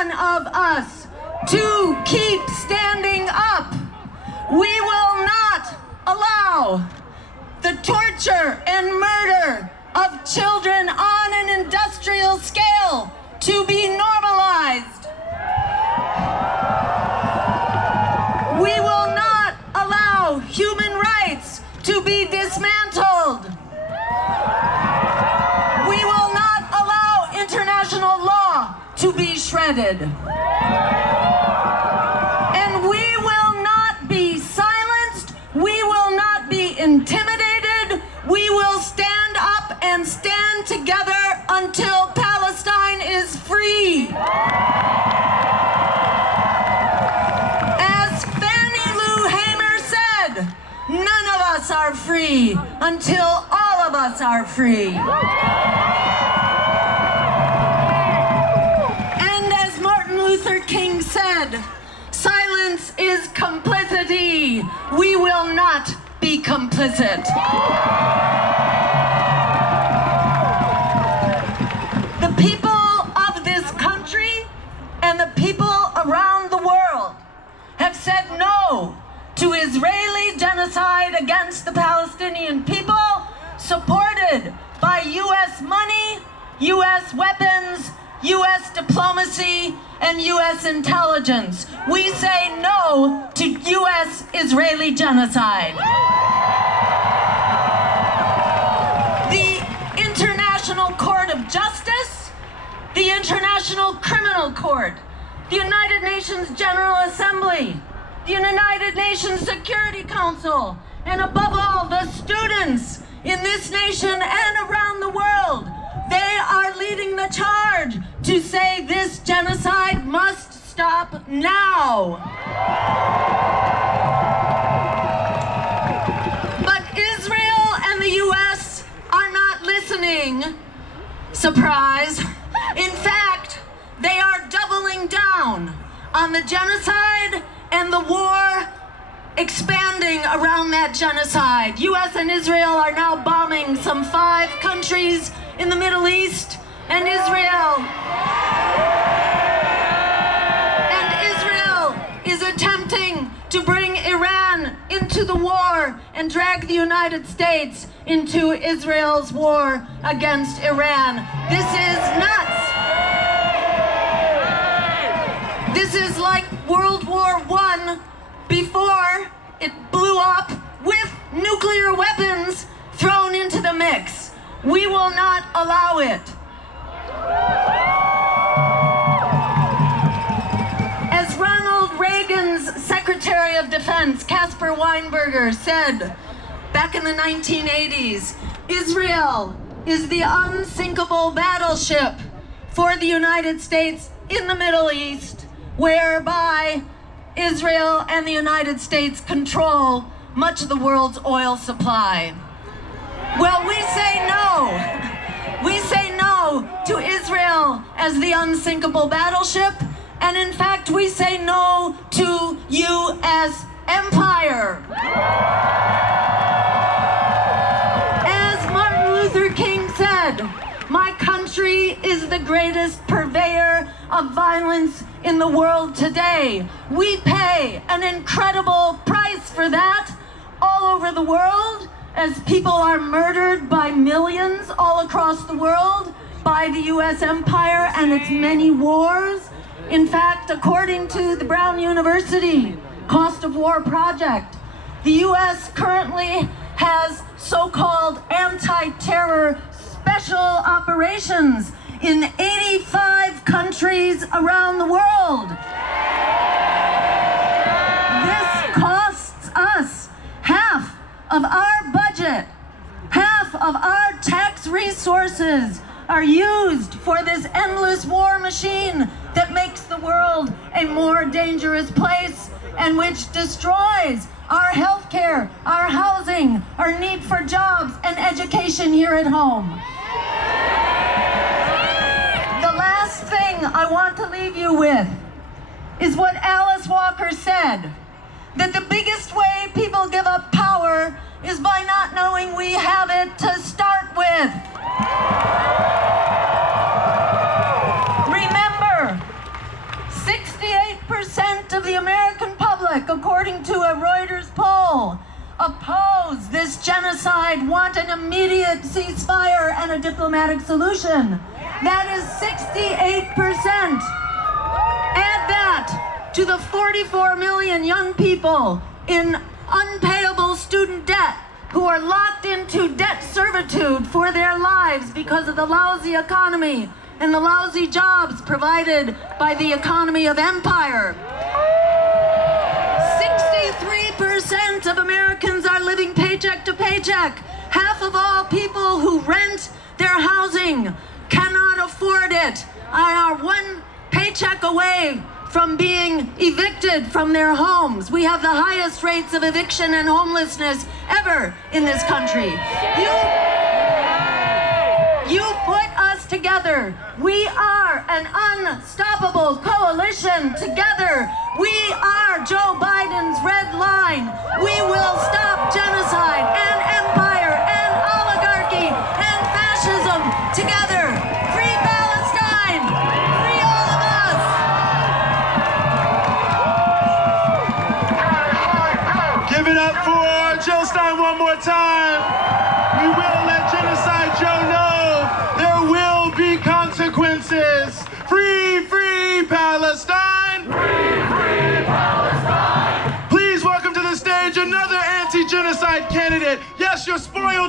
one of us to keep standing up. We will not allow the torture and murder of children on an industrial scale to be normalized. We will not allow human rights to be dismantled. We will not allow international law to be shredded. And we will not be silenced. We will not be intimidated. We will stand up and stand together until Palestine is free. As Fannie Lou Hamer said, none of us are free until all of us are free. And as Martin Luther King said, silence is complicity. We will not be complicit. The people of this country and the people around the world have said no to Israeli genocide against the Palestinian people, supported by U.S. money, U.S. weapons, U.S. diplomacy, and U.S. intelligence. We say no to U.S.-Israeli genocide. The International Court of Justice, the International Criminal Court, the United Nations General Assembly, the United Nations Security Council, and above all, the students in this nation and around the world, they are leading the charge to say this genocide must stop now. But Israel and the U.S. are not listening. Surprise. In fact, they are doubling down on the genocide and the war expanding around that genocide. U.S. and Israel are now bombing some 5 countries in the Middle East, and Israel is attempting to bring Iran into the war and drag the United States into Israel's war against Iran. This is nuts. This is like World War I before it blew up with nuclear weapons thrown into the mix. We will not allow it. As Ronald Reagan's Secretary of Defense, Caspar Weinberger, said back in the 1980s, Israel is the unsinkable battleship for the United States in the Middle East, whereby Israel and the United States control much of the world's oil supply. Well, we say no. We say no to Israel as the unsinkable battleship, and in fact, we say no to you as empire. As Martin Luther King said, my country is the greatest purveyor of violence in the world today. We pay an incredible price for that all over the world, as people are murdered by millions all across the world by the U.S. empire and its many wars. In fact, according to the Brown University Cost of War Project, the U.S. currently has so-called anti-terror special operations in 85 countries around the world. This costs us half of our budget. Half of our tax resources are used for this endless war machine that makes the world a more dangerous place and which destroys our healthcare, our housing, our need for jobs and education here at home. The last thing I want to leave you with is what Alice Walker said, that the biggest way people give up power is by not knowing we have it to start 60% of the American public, according to a Reuters poll, oppose this genocide, want an immediate ceasefire and a diplomatic solution. That is 68%. Add that to the 44 million young people in unpayable student debt who are locked into debt servitude for their lives because of the lousy economy and the lousy jobs provided by the economy of empire. 63% of Americans are living paycheck to paycheck. Half of all people who rent their housing cannot afford it, are one paycheck away from being evicted from their homes. We have the highest rates of eviction and homelessness ever in this country. You put us together. We are an unstoppable coalition. Together, we are Joe Biden's red line. We will stop genocide and empire and oligarchy and fascism together. Free Palestine! Free all of us! Give it up for Jill Stein one more time. We will let Genocide Joe know there will be consequences. Free, free Palestine! Free, free Palestine! Please welcome to the stage another anti-genocide candidate. Yes, you're spoiled.